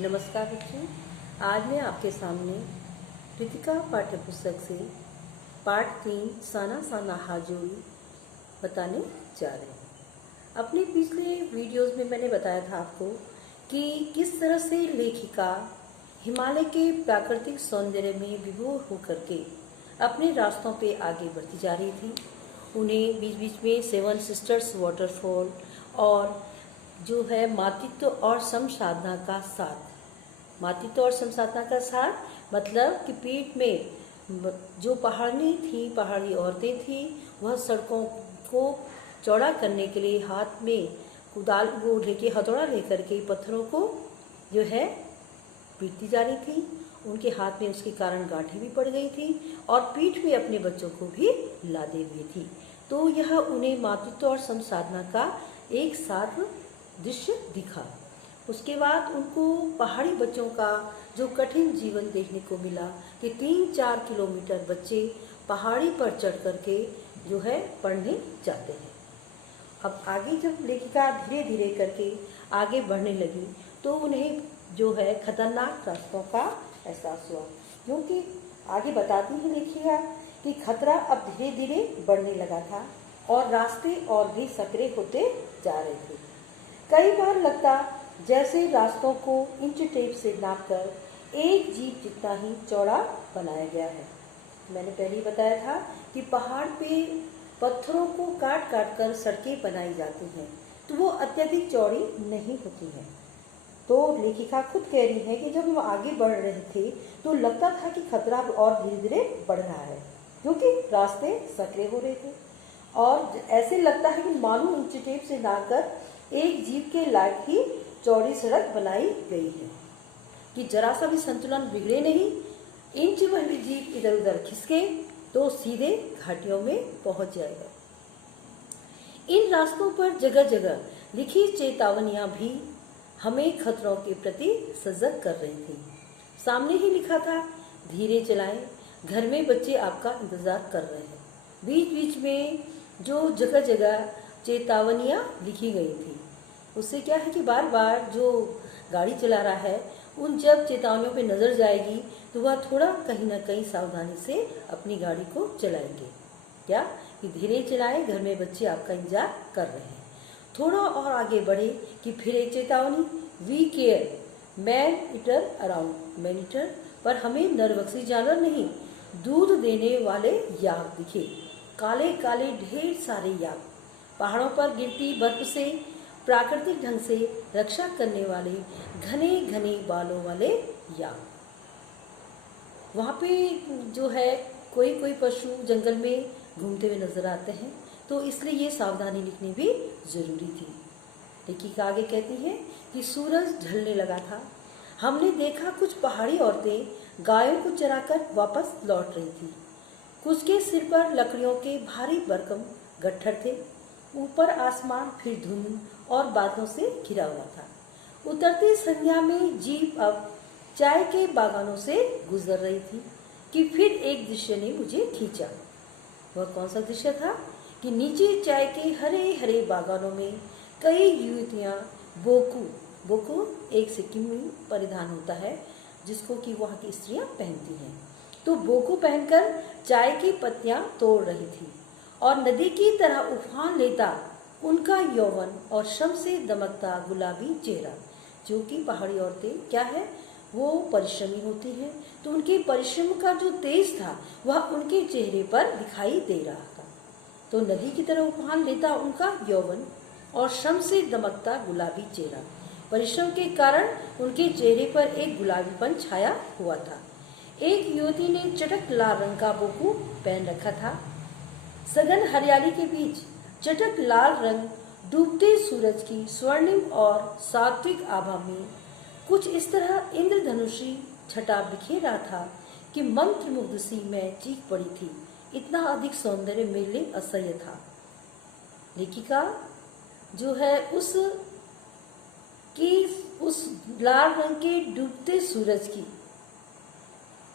नमस्कार बच्चों। आज मैं आपके सामने कृतिका पाठ्य पुस्तक से पाठ 3 साना साना हाजोई बताने जा रहे हैं। अपने पिछले वीडियोस में मैंने बताया था आपको कि किस तरह से लेखिका हिमालय के प्राकृतिक सौंदर्य में विभोर होकर के अपने रास्तों पे आगे बढ़ती जा रही थी। उन्हें बीच बीच में 7 सिस्टर्स वाटरफॉल और जो है मातृत्व और समसाधना का साथ, मातृत्व और समसाधना का साथ मतलब कि पीठ में जो पहाड़ी औरतें थी, वह सड़कों को चौड़ा करने के लिए हाथ में कुदाल वो लेके हथौड़ा लेकर के पत्थरों को जो है पीटती जा रही थी। उनके हाथ में उसके कारण गांठें भी पड़ गई थी और पीठ में अपने बच्चों को भी लादे हुए थी। तो यह उन्हें मातृत्व और समसाधना का एक साथ दृश्य दिखा। उसके बाद उनको पहाड़ी बच्चों का जो कठिन जीवन देखने को मिला कि 3-4 किलोमीटर बच्चे पहाड़ी पर चढ़ करके जो है पढ़ने जाते हैं। अब आगे जब लेखिका धीरे धीरे करके आगे बढ़ने लगी तो उन्हें जो है खतरनाक रास्तों का एहसास हुआ, क्योंकि आगे बताती है लेखिका कि खतरा अब धीरे धीरे बढ़ने लगा था और रास्ते और भी सकरे होते जा रहे थे। कई बार लगता जैसे रास्तों को इंच टेप से नापकर एक जीप जितना ही चौड़ा बनाया गया है। मैंने पहले ही बताया था कि पहाड़ पे पत्थरों को काट काट कर सड़कें बनाई जाती हैं, तो वो अत्यधिक चौड़ी नहीं होती हैं। तो लेखिका खुद कह रही है कि जब हम आगे बढ़ रहे थे तो लगता था कि खतरा और धीरे धीरे बढ़ रहा है, क्योंकि रास्ते सकरे हो रहे थे और ऐसे लगता है कि मानो इंच टेप से नापकर एक जीप के लायक ही चौड़ी सड़क बनाई गई है कि जरा सा भी संतुलन बिगड़े नहीं, इंच में भी जीप इधर उधर खिसके तो सीधे घाटियों में पहुंच जाएगा। इन रास्तों पर जगह जगह लिखी चेतावनियां भी हमें खतरों के प्रति सजग कर रही थी। सामने ही लिखा था, धीरे चलाएं, घर में बच्चे आपका इंतजार कर रहे हैं। बीच बीच में जो जगह जगह चेतावनियां लिखी गई थी, उससे क्या है कि बार बार जो गाड़ी चला रहा है उन जब चेतावनियों पे नजर जाएगी तो वह थोड़ा कहीं ना कहीं सावधानी से अपनी गाड़ी को चलाएंगे। क्या कि धीरे चलाएं, घर में बच्चे आपका इंतजार कर रहे हैं। थोड़ा और आगे बढ़े कि फिर एक चेतावनी, we care man eater around man eater, पर हमें नरभक्षी जानवर नहीं, दूध देने वाले याक दिखे, काले काले ढेर सारे याक, पहाड़ों पर गिरती बर्फ से प्राकृतिक ढंग से रक्षा करने वाले घने घने बालों वाले याक। वहाँ पे जो है कोई कोई पशु जंगल में घूमते हुए नजर आते हैं, तो इसलिए ये सावधानी लिखनी भी जरूरी थी। लेखिका आगे कहती है कि सूरज ढलने लगा था। हमने देखा कुछ पहाड़ी औरतें गायों को चराकर वापस लौट रही थी। कुछ के सिर पर लकड़ियों के भारी भरकम गट्ठर थे। ऊपर आसमान फिर धुंध और बादलों से घिरा हुआ था। उतरती संध्या में जीप अब चाय के बागानों से गुजर रही थी कि फिर एक दृश्य ने मुझे खींचा। वह कौन सा दृश्य था कि नीचे चाय के हरे हरे बागानों में कई युवतियां बोकू एक सिक्किमी परिधान होता है जिसको कि वहाँ की स्त्रियां पहनती हैं, तो बोकू पहनकर चाय की पत्तियां तोड़ रही थी और नदी की तरह उफान लेता उनका यौवन और श्रम से दमकता गुलाबी चेहरा। जो कि पहाड़ी औरतें क्या है, वो परिश्रमी होती हैं, तो उनके परिश्रम का जो तेज था वह उनके चेहरे पर दिखाई दे रहा था। तो नदी की तरह उफान लेता उनका यौवन और श्रम से दमकता गुलाबी चेहरा, परिश्रम के कारण उनके चेहरे पर एक गुलाबीपन छाया हुआ था। एक युवती ने चटक लाल रंग का बोकू पहन रखा था। सघन हरियाली के बीच चटक लाल रंग डूबते सूरज की स्वर्णिम और सात्विक आभा में कुछ इस तरह इंद्रधनुषी छटा बिखेर रहा था कि मंत्रमुग्ध सी मैं चीख पड़ी थी। इतना अधिक सौंदर्य मेरे लिए असह्य था। लेखिका जो है उस लाल रंग के डूबते सूरज की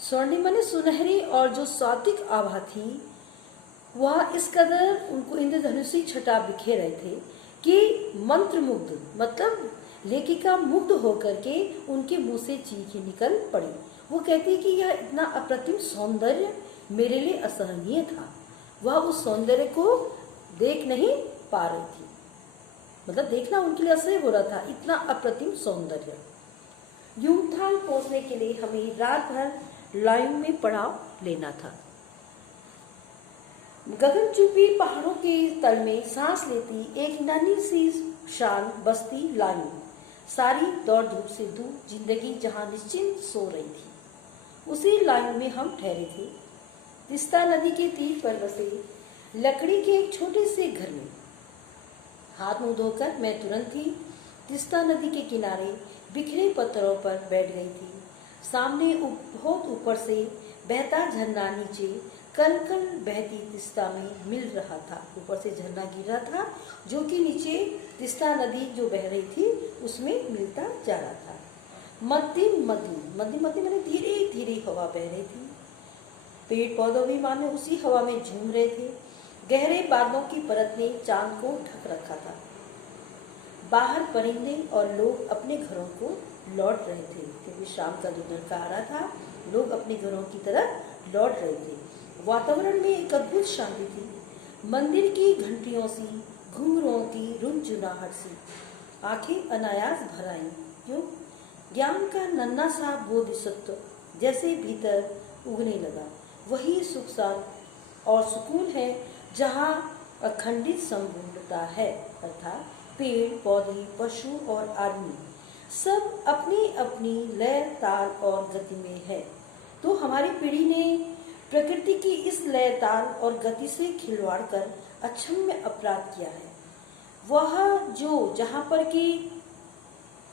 स्वर्णिम माने सुनहरी और जो सात्विक आभा थी, वह इस कदर उनको इंद्रधनुषी छटा बिखेर रहे थे कि मंत्रमुग्ध मतलब लेखिका मुग्ध होकर के उनके मुंह से चीखें निकल पड़ी। वो कहती कि यह इतना अप्रतिम सौंदर्य मेरे लिए असहनीय था। वह उस सौंदर्य को देख नहीं पा रही थी, मतलब देखना उनके लिए असह्य हो रहा था, इतना अप्रतिम सौंदर्य। यूमथांग पहुंचने के लिए हमें रात भर लाइन में पड़ाव लेना था। गगनचुंबी पहाड़ों के तल में सांस लेती एक नन्ही सी शान बस्ती लाइन, सारी दौड़ धूप से दूर जिंदगी जहां निश्चिंत सो रही थी, उसी लाइन में हम ठहरे थे। तिस्ता नदी के तीर पर बसे लकड़ी के एक छोटे से घर में। हाथ मुंह धोकर मैं तुरंत ही तिस्ता नदी के किनारे बिखरे पत्थरों पर बैठ गई थी। सामने बहुत ऊपर से बहता झरना नीचे कल कल बहती तिस्ता में मिल रहा था। ऊपर से झरना गिर रहा था जो कि नीचे तिस्ता नदी जो बह रही थी उसमें मिलता जा रहा था। मध्यम मध्यम मध्यम मध्यम मैंने धीरे धीरे हवा बह रही थी। पेड़ पौधों भी मानो उसी हवा में झूम रहे थे। गहरे बादलों की परत ने चांद को ढक रखा था। बाहर परिंदे और लोग अपने घरों को लौट रहे थे, क्योंकि शाम का दोपहर आ रहा था। लोग अपने घरों की तरफ लौट रहे थे। वातावरण में एक अद्भुत शांति थी। मंदिर की घंटियों सी, घुंघरों की रुनझुनाहट सी आंखें अनायास भर आईं। क्यों? ज्ञान का नन्हा सा बोधिसत्व जैसे भीतर उगने लगा। वही सुख शांति और सुकून है जहाँ अखंडित संपूर्णता है, अर्थात पेड़ पौधे पशु और आदमी सब अपनी अपनी लय ताल और गति में है। तो हमारी पीढ़ी ने प्रकृति की इस लय ताल और गति से खिलवाड़ कर अक्षम्य अपराध किया है। वह जो जहाँ पर कि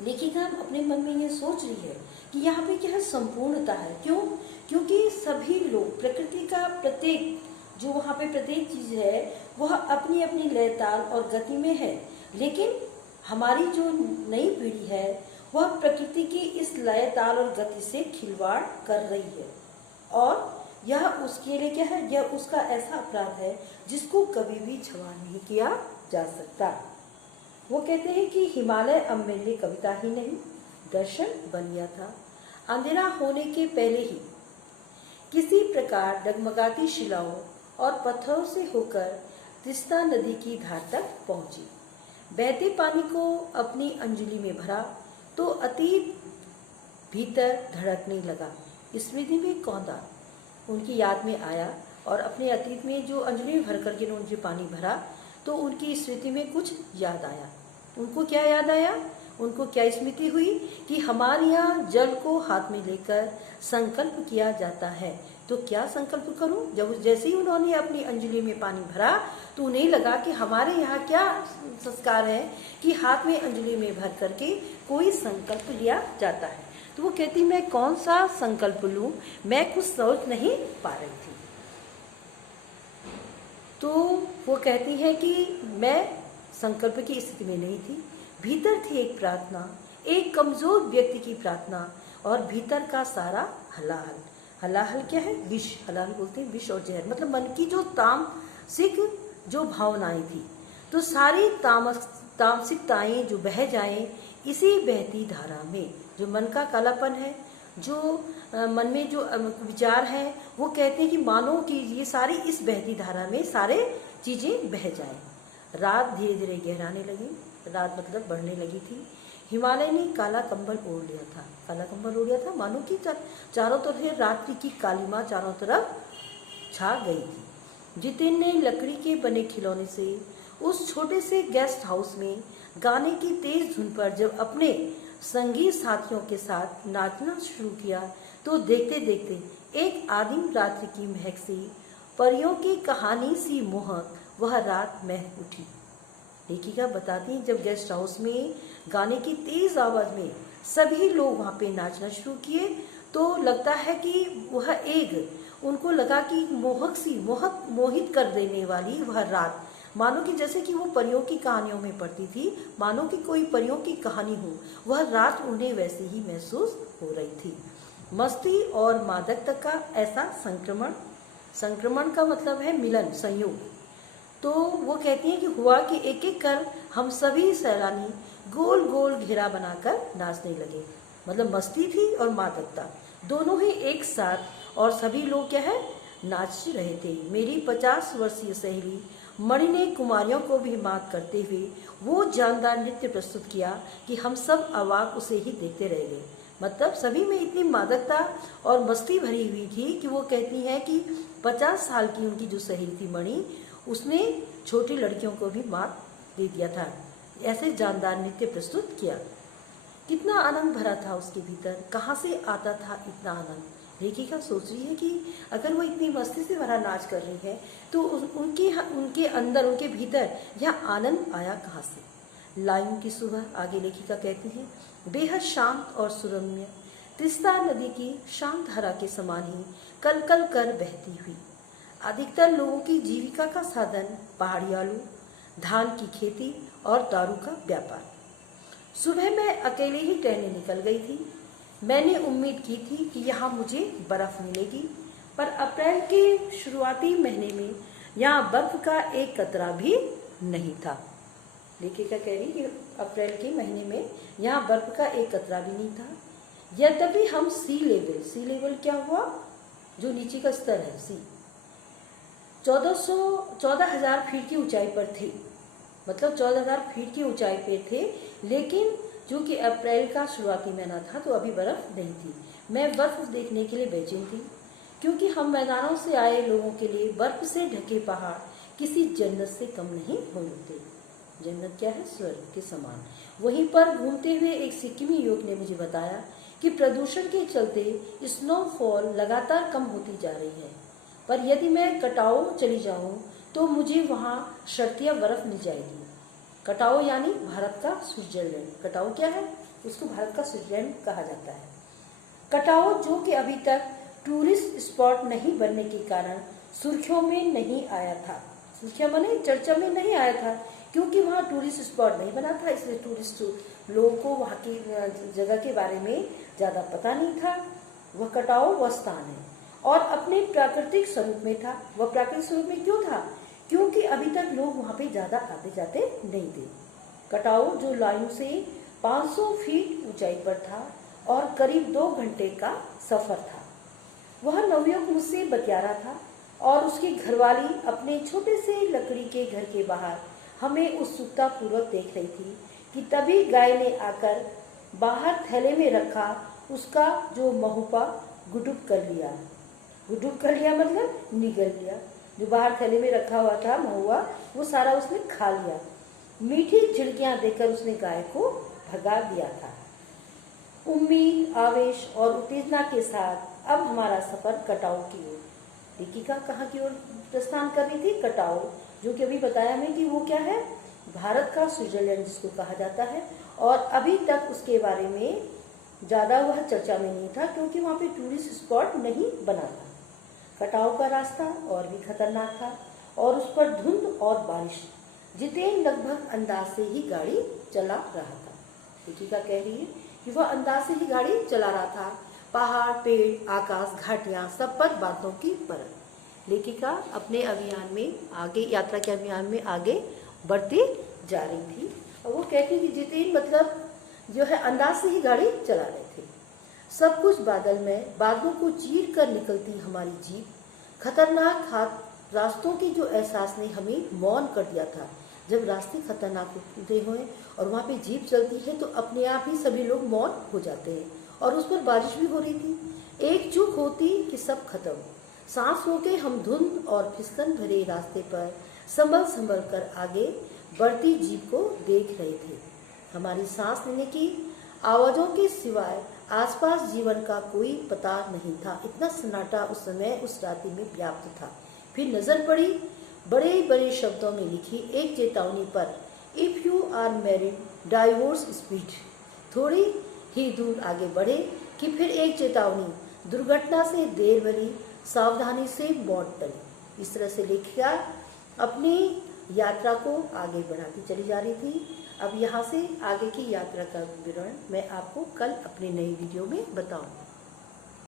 लेखिका अपने मन में ये सोच रही है कि यहाँ पे क्या संपूर्णता है। क्यों? क्योंकि सभी लोग प्रकृति का प्रत्येक जो वहाँ पे प्रत्येक चीज है वह अपनी अपनी लय ताल और गति में है, लेकिन हमारी जो नई पीढ़ी है वह प्रकृति की इस लय ताल और गति से खिलवाड़ कर रही है, और यह उसके लिए क्या है, यह उसका ऐसा अपराध है जिसको कभी भी क्षमा नहीं किया जा सकता। वो कहते हैं कि हिमालय अब मेरे लिए कविता ही नहीं दर्शन बन गया था। अंधेरा होने के पहले ही किसी प्रकार डगमगाती शिलाओं और पत्थरों से होकर तिस्ता नदी की धार तक पहुंची। बहते पानी को अपनी अंजलि में भरा तो अतीत भीतर धड़कने लगा। स्मृति में कौंधा उनकी याद में आया और अपने अतीत में जो अंजलि में भर करके उनसे पानी भरा तो उनकी स्मृति में कुछ याद आया। उनको क्या याद आया? उनको क्या स्मृति हुई कि हमारे यहाँ जल को हाथ में लेकर संकल्प किया जाता है। तो क्या संकल्प करूं? जब जैसे ही उन्होंने अपनी अंजलि में पानी भरा तो उन्हें लगा कि हमारे यहाँ क्या संस्कार है कि हाथ में अंजलि में भर करके कोई संकल्प लिया जाता है। तो वो कहती मैं कौन सा संकल्प लूं, मैं कुछ सोच नहीं पा रही थी। तो वो कहती है कि मैं संकल्प की स्थिति में नहीं थी। भीतर थी एक प्रार्थना, एक कमजोर व्यक्ति की प्रार्थना, और भीतर का सारा हलाहल। हलाहल क्या है? विष। हलाहल बोलते हैं विष और जहर, मतलब मन की जो तामसिक जो भावनाएं थी, तो सारी तामसिकताएं जो बह जाएं इसी बहती धारा में। जो मन का कालापन है, जो मन में जो विचार है, वो कहते हैं कि मानो कि ये सारी इस बहती धारा में सारे चीजें बह जाएं। रात धीरे धीरे गहराने लगी। रात मतलब बढ़ने लगी थी। हिमालय ने काला कंबल ओढ़ लिया था। काला कंबल ओढ़ लिया था मानो कि चारों तरफ रात्रि की कालिमा चारों तरफ छा गई थी। जितेन ने लकड़ी के बने खिलौने से उस छोटे से गेस्ट हाउस में गाने की तेज धुन पर जब अपने संगीत साथियों के साथ नाचना शुरू किया तो देखते देखते एक आदिम रात्रि की महक सी, परियों की कहानी सी मोहक वह रात महक उठी। लेखिका बताती हैं जब गेस्ट हाउस में गाने की तेज आवाज में सभी लोग वहां पे नाचना शुरू किए तो लगता है कि वह एक उनको लगा कि मोहक सी मोहित कर देने वाली वह रात, मानो कि जैसे कि वो परियों की कहानियों में पढ़ती थी, मानो कि कोई परियों की कहानी हो, वह रात उन्हें वैसे ही महसूस हो रही थी। मस्ती और मादकता का ऐसा संक्रमण का मतलब है मिलन, संयोग। तो वो कहती हैं कि हुआ कि एक एक कर हम सभी सैलानी गोल गोल घेरा बनाकर नाचने लगे। मतलब मस्ती थी और मादकता दोनों ही एक साथ, और सभी लोग क्या है, नाच रहे थे। मेरी 50 वर्षीय सहेली मणि ने कुमारियों को भी मात करते हुए वो जानदार नृत्य प्रस्तुत किया कि हम सब अवाक उसे ही देखते रह गए। मतलब सभी में इतनी मादकता और मस्ती भरी हुई थी कि वो कहती हैं कि 50 साल की उनकी जो सहेली थी मणि, उसने छोटी लड़कियों को भी मात दे दिया था। ऐसे जानदार नृत्य प्रस्तुत किया। कितना आनंद भरा था उसके भीतर, कहाँ से आता था इतना आनंद। लेखिका सोच रही है कि अगर वो इतनी मस्ती से भरा नाच कर रही है तो उनके अंदर, उनके भीतर यह आनंद आया कहाँ से। लायूं की सुबह, आगे लेखिका कहती है, बेहद शांत और सुरम्य, तिस्ता नदी की शांत धारा के समान ही कल कल कर बहती हुई। अधिकतर लोगों की जीविका का साधन पहाड़ी आलू, धान की खेती और दारू का व्यापार। सुबह मैं अकेले ही टहलने निकल गई थी। मैंने उम्मीद की थी कि यहाँ मुझे बर्फ मिलेगी, पर अप्रैल के शुरुआती महीने में यहाँ बर्फ का एक कतरा भी नहीं था। लेखिका कह रही कि अप्रैल के महीने में यहाँ बर्फ का एक कतरा भी नहीं था। यद्यपि हम सी लेवल क्या हुआ, जो नीचे का स्तर है, सी 14,000 फीट की ऊंचाई पर थे। मतलब 14,000 फीट की ऊंचाई पे थे, लेकिन चूंकि अप्रैल का शुरुआती महीना था तो अभी बर्फ नहीं थी। मैं बर्फ देखने के लिए बेचैन थी, क्योंकि हम मैदानों से आए लोगों के लिए बर्फ से ढके पहाड़ किसी जन्नत से कम नहीं होते। जन्नत क्या है, स्वर्ग के समान। वहीं पर घूमते हुए एक सिक्किमी युवक ने मुझे बताया कि प्रदूषण के चलते स्नोफॉल लगातार कम होती जा रही है, पर यदि मैं कटाओ चली जाऊं तो मुझे वहां शर्तिया बर्फ मिल जाएगी। कटाओ यानी भारत का स्विट्जरलैंड। कटाओ क्या है, उसको भारत का स्विट्जरलैंड कहा जाता है। कटाओ जो कि अभी तक टूरिस्ट स्पॉट नहीं बनने के कारण सुर्खियों में नहीं आया था। सुर्खियां माने चर्चा में नहीं आया था, क्योंकि वहाँ टूरिस्ट स्पॉट नहीं बना था, इसलिए टूरिस्ट लोगों को वहाँ की जगह के बारे में ज़्यादा पता नहीं था। वह कटाओ वह स्थान है और अपने प्राकृतिक स्वरूप में था। वह प्राकृतिक स्वरूप में क्यों था, क्योंकि अभी तक लोग वहाँ पे ज़्यादा आते जाते नहीं थे। कटाओ जो लायूं से 500 फीट ऊंचाई पर था और करीब 2 घंटे का सफर था। वह नवयुवक मुझसे बतिया रहा था और उसकी घरवाली अपने छोटे से लकड़ी के घर के बाहर हमें उत्सुकता पूर्वक देख रही थी कि तभी गाय ने आकर बाहर थैले में रखा उसका जो महुपा गुडुप कर लिया। गुडुप कर लिया मतलब निगल लिया। जो बाहर थैले में रखा हुआ था महुआ, वो सारा उसने खा लिया। मीठी झिड़कियां देकर उसने गाय को भगा दिया था। उम्मीद, आवेश और उत्तेजना के साथ अब हमारा सफर कटाओ की ओर। लेखिका कहाँ की ओर प्रस्थान कर रही थी, कटाओ, जो कि अभी बताया हमें कि वो क्या है, भारत का स्विट्जरलैंड जिसको कहा जाता है। और अभी तक उसके बारे में ज़्यादा वह चर्चा में नहीं था, क्योंकि वहाँ पे टूरिस्ट स्पॉट नहीं बना था। कटाओ का रास्ता और भी खतरनाक था और उस पर धुंध और बारिश। जितेन लगभग अंदाज से ही गाड़ी चला रहा था। लेखिका कह रही है कि वह अंदाज से ही गाड़ी चला रहा था। पहाड़, पेड़, आकाश, घाटियां, सब पर बादलों की परत। लेखिका अपने अभियान में आगे, यात्रा के अभियान में आगे बढ़ती जा रही थी और वो कहती कि जितेन मतलब जो है अंदाज से ही गाड़ी चला रहे थे। सब कुछ बादल में, बादलों को चीर कर निकलती हमारी जीप, खतरनाक हाथ रास्तों के जो एहसास ने हमें मौन कर दिया था। जब रास्ते खतरनाक होते हुए और वहाँ पे जीप चलती है तो अपने आप ही सभी लोग मौन हो जाते हैं। और उस पर बारिश भी हो रही थी। एक चूक होती कि सब खत्म। सांस रोके हम धुंध और फिसलन भरे रास्ते पर संभल संभल कर आगे बढ़ती जीप को देख रहे थे। हमारी सांस लेने की आवाजों के सिवाय आसपास जीवन का कोई पता नहीं था। इतना सन्नाटा उस समय उस रात्रि में व्याप्त था। फिर नजर पड़ी बड़े बड़े शब्दों में लिखी एक चेतावनी पर, if you are married divorce speed. थोड़ी ही दूर आगे बढ़े कि फिर एक चेतावनी, दुर्घटना से देर भरी सावधानी से मौत टली। इस तरह से लेखिका अपनी यात्रा को आगे बढ़ाती चली जा रही थी। अब यहाँ से आगे की यात्रा का विवरण मैं आपको कल अपनी नई वीडियो में बताऊंगी।